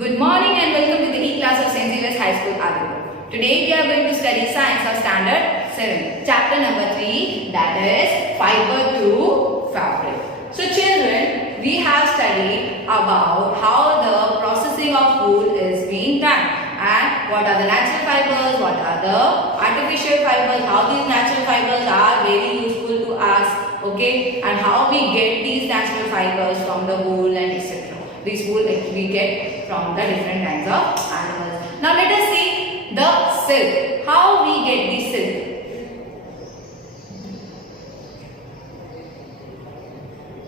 Good morning and welcome to the E-class of St. Xavier's High School, Adipur. Today we are going to study Science of Standard 7, Chapter number 3, that is Fiber to Fabric. So children, we have studied about how the processing of wool is being done and what are the natural fibers, what are the artificial fibers, how these natural fibers are very useful to us, okay, and how we get these natural fibers from the wool and etc. This wool we get from the different kinds of animals. Now let us see the silk. How we get the silk?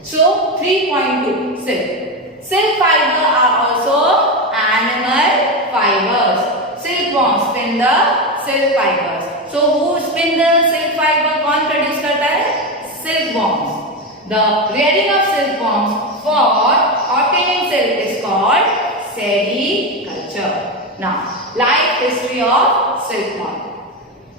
So 3.2 silk. Silk fiber are also animal fibers. Silkworms spin the silk fibers. So who spin the silk fiber? कौन produce करता है? Silkworms. The rearing of silkworms for obtaining silk is called sericulture. Now, life history of silk moth.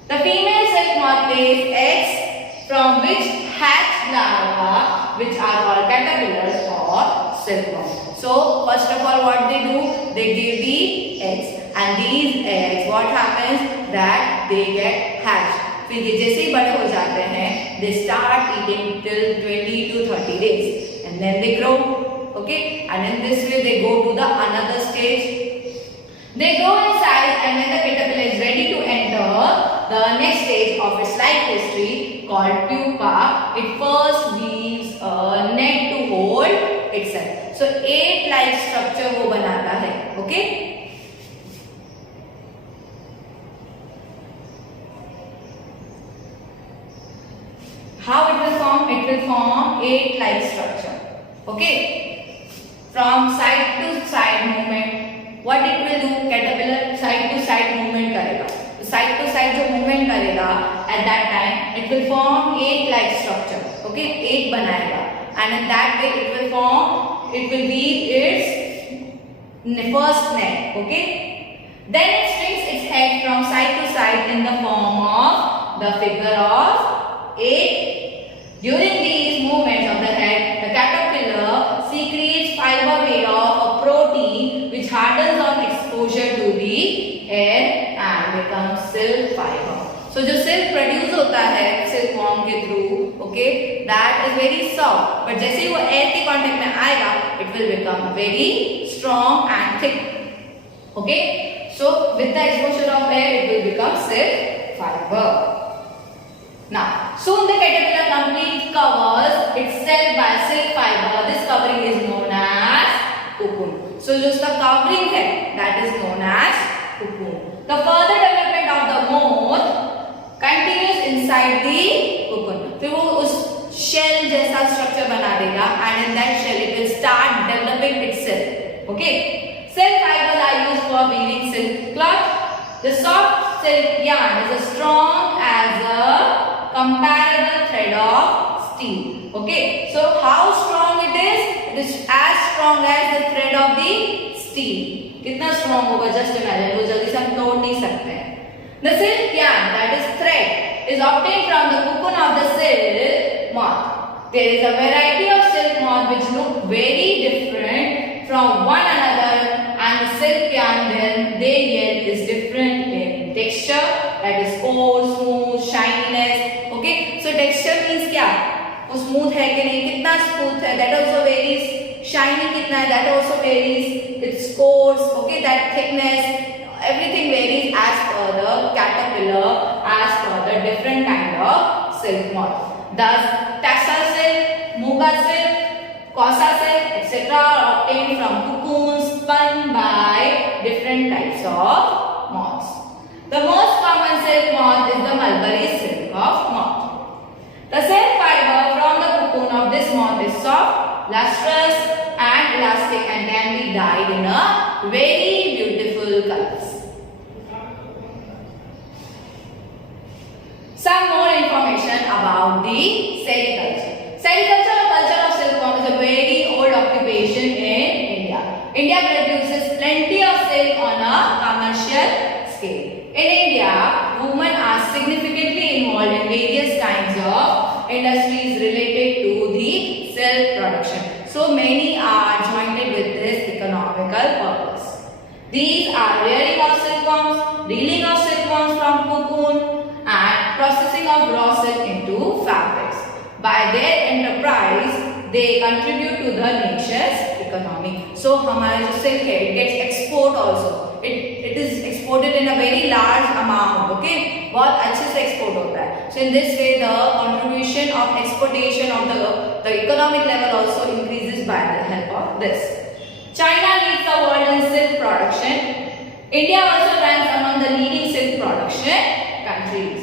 The female silk moth lays eggs from which hatch larvae, which are called caterpillars or silkworms. So, first of all, what they do? They give the eggs, and these eggs, what happens? That they get hatched. फिर ये जैसे ही बड़े हो जाते हैं, they start eating till 20 to 30 days, and then they grow, okay? And in this way, they go to the another stage. They grow in size, and when the caterpillar is ready to enter the next stage of its life history called pupa, it first weaves a net to hold itself. So, 8-like structure वो बनाता है, okay? How it will form? It will form 8-like structure. Okay. From side to side movement. What it will do? Caterpillar side to side movement करेगा. Side to side जो movement करेगा, at that time it will form 8-like structure. Okay, 8 बनाएगा. And in that way it will form. It will be its first net. Okay. Then it swings its head from side to side in the form of the figure of 8. During these movements of the head, the caterpillar secretes fiber made of a protein which hardens on exposure to the air and becomes silk fiber. So, जो silk produce होता है silkworm के through, okay, that is very soft. But जैसे ही वो air के contact में आएगा, it will become very strong and thick. Okay, so with the exposure of air, it will become silk fiber. Now, soon the caterpillar completely covers itself by silk fiber. This covering is known as cocoon. So, जो उसका covering है, that is known as cocoon. The further development of the moth continues inside the cocoon. फिर वो उस shell जैसा structure बना देगा, and in that shell it will start developing itself. Okay. Silk fibers are used for weaving silk cloth. The soft silk yarn is as strong as a comparable thread of steel. Okay, so how strong it is? It is as strong as the thread of the steel. कितना strong होगा? Just imagine. वो जल्दी से हम तोड़ नहीं सकते हैं. The silk yarn, that is thread, is obtained from the cocoon of the silk moth. There is a variety of silk moth which look very different from one another, and the silk yarn then they yield is different in texture, that is coarse, smooth, shininess. Okay, so texture means क्या? वो smooth है कि नहीं? कितना smooth है? That also varies. Shiny कितना है? That also varies. It's coarse. Okay, that thickness. Everything varies as per the caterpillar, as per the different kind of silk moth. Thus, tassel silk, muga silk, kosa silk, etc. are obtained from cocoons spun by different types of moths. The most common silk moth is the mulberry silk of moth. The silk fiber from the cocoon of this moth is soft, lustrous and elastic and can be dyed in a very beautiful colors. Some more information about the sericulture. Sericulture or culture of silkworm is a very old occupation in India. India produces plenty of silk on a commercial scale. In India, women are significantly involved in various kinds of industries related to the silk production. So many are joined with this economical purpose. These are rearing of silkworms, reeling of silkworms from cocoon, and processing of raw silk into fabrics. By their enterprise, they contribute to the nation's economy. So, हमारा जो silk है, it gets export also. It is exported in a very large amount. Okay, बहुत अच्छे से export होता है. So, in this way, the contribution of exportation of the economic level also increases by the help of this. China leads the world in silk production. India also ranks among the leading silk production countries.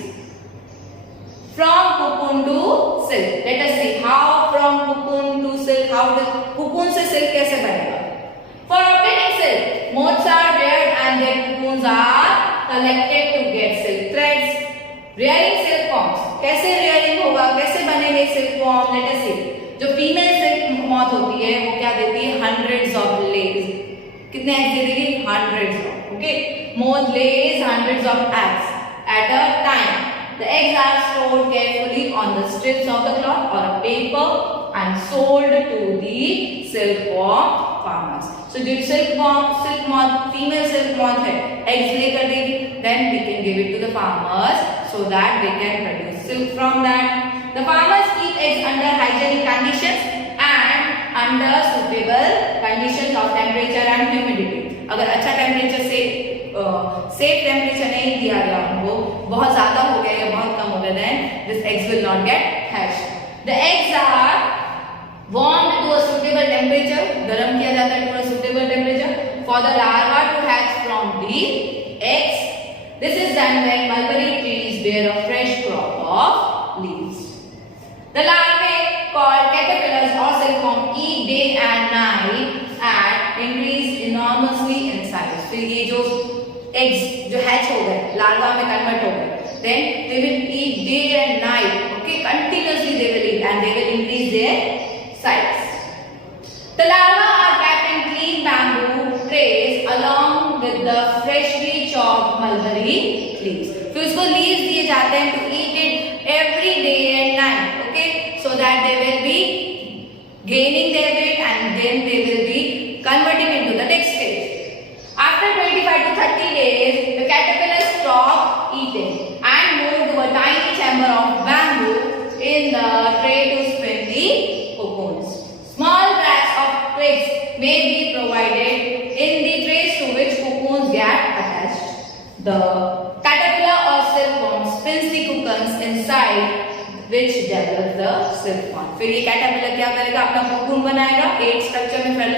From cocoon to silk. Let us see how from cocoon to silk. How does cocoon से silk कैसे बनेगा? For obtaining silk, moths are reared and their cocoons are collected to get silk threads. Rearing silkworms. कैसे rearing होगा? कैसे बनेंगे silkworm? Let us see. जो female silk moth होती है वो क्या देती है? Hundreds of lays. कितने एग्स दे देगी? Hundreds of. Okay, moth lays hundreds of eggs at a time. The eggs are stored carefully on the strips of the cloth or a paper and sold to the silkworm farmers. So जो silk moth female silk moth है eggs लेकर देगी, then we can give it to the farmers so that they can produce silk from that. The farmers keep eggs under hygienic conditions and under suitable conditions of temperature and humidity. अगर अच्छा temperature से safe temperature नहीं दिया गया उनको, बहुत ज्यादा हो गया या बहुत कम हो गया, then this eggs will not get hatched. The eggs are warmed to a suitable temperature. गर्म किया जाता है to a suitable temperature for the larva to hatch from the eggs. This is done when mulberry trees bear a fresh crop of leaves. The larvae called caterpillars or silkworm eat day and night and increase enormously in size. फिर ये जो eggs जो hatch हो गए, larva में convert हो गए, then they will eat day and night. Okay, continuously they will eat and they will increase their size. The larvae are kept in clean bamboo trays along with the freshly chopped mulberry leaves. फिर उसको leaves दिए जाते हैं to eat it every day and night. So that they will be gaining their weight and then they will be converting into the next stage. After 25 to 30 days, the caterpillars stop eating and move to a tiny chamber of bamboo in the tray to spin the cocoons. Small bracts of twigs may be provided in the trays to which cocoons get attached. The caterpillar or silkworm spins the cocoons inside which develops the silkworm. फिर ये caterpillar क्या करेगा? अपना cocoon बनाएगा. एक structure में फैल,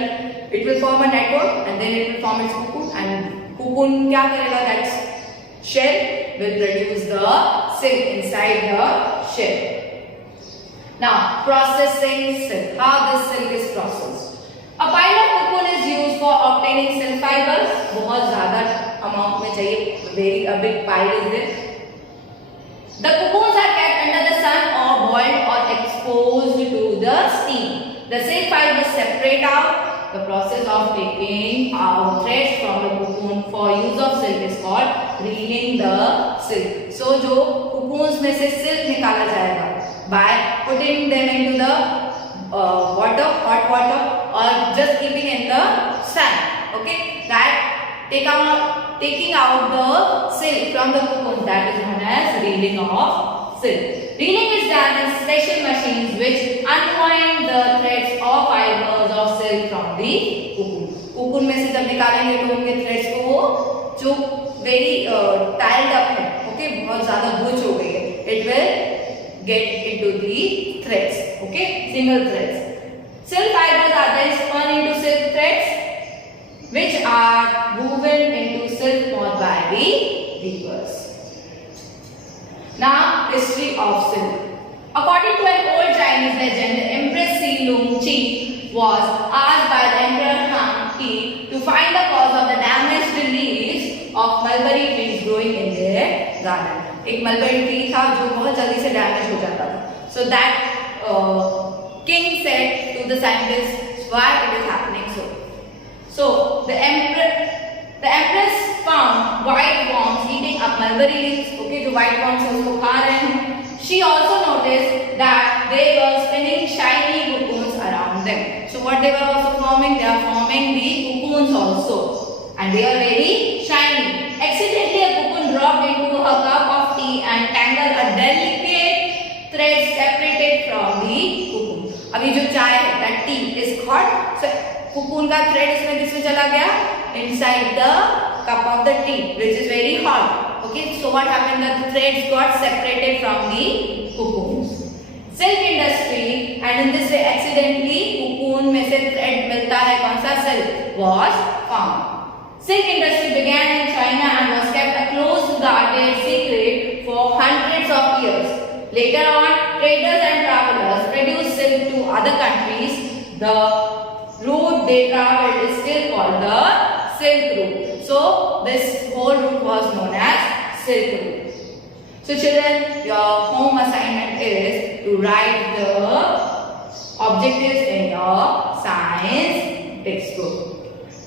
it will form a network and then it will form its cocoon and cocoon क्या करेगा? That shell will produce the silk inside the shell. Now processing silk. How this silk is processed? A pile of cocoon is used for obtaining silk fibers. बहुत ज़्यादा amount में चाहिए. Very a big pile is there. The cocoons are kept under the sun or boiled or exposed to the steam. The silk fibers separate out. The process of taking out threads from the cocoon for use of silk is called reeling the silk. So जो cocoons में से silk निकाला जाएगा by putting them into the water, hot water, or just keeping in the sun. Okay, that taking out the silk from the cocoon, that is known as reeling of silk. Reeling is done in special machines which unwind the threads or fibers of silk from the cocoon. cocoon में से जब निकालेंगे तो उनके threads को वो जो very tied up है, okay, बहुत ज़्यादा गुछ हो गई है, it will get into the threads, okay, single threads. Silk fibers are then spun into silk threads which are woven into silk moth by the weavers. Now, history of silk. According to an old Chinese legend, the Empress Si Lung-chi was asked by the Emperor Han Ki to find the cause of the damaged leaves of mulberry trees growing in their garden. एक mulberry tree था जो बहुत जल्दी से damage हो जाता था. So that king said to the scientists why it is happening so. So the empress found white worms eating up mulberry leaves. Okay, जो white worms है उसको खा रहे हैं. She also noticed that they were spinning shiny cocoons around them. So what they were also forming? They are forming the cocoons also. and they are very shiny. Accidentally, a cocoon dropped into a cup of tea and tangled a delicate thread separated from the cocoon. अभी जो चाय है, that tea is hot, so cocoon का thread इसमें किसमें चला गया? Inside the cup of the tea, which is very hot. Okay, so what happened? The threads got separated from the cocoons. Silk industry, and in this way accidentally cocoon में से thread मिलता है, कौन सा? Silk was found. Silk industry began in China and was kept a closed guarded secret for hundreds of years. Later on, traders and travelers produced silk to other countries. The route they traveled is still called the Silk Route. So this whole route was known as Silk Route. So children, your home assignment is to write the objectives in your science textbook.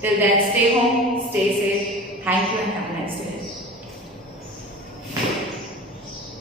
Till then, stay home, stay safe. Thank you and have a nice day.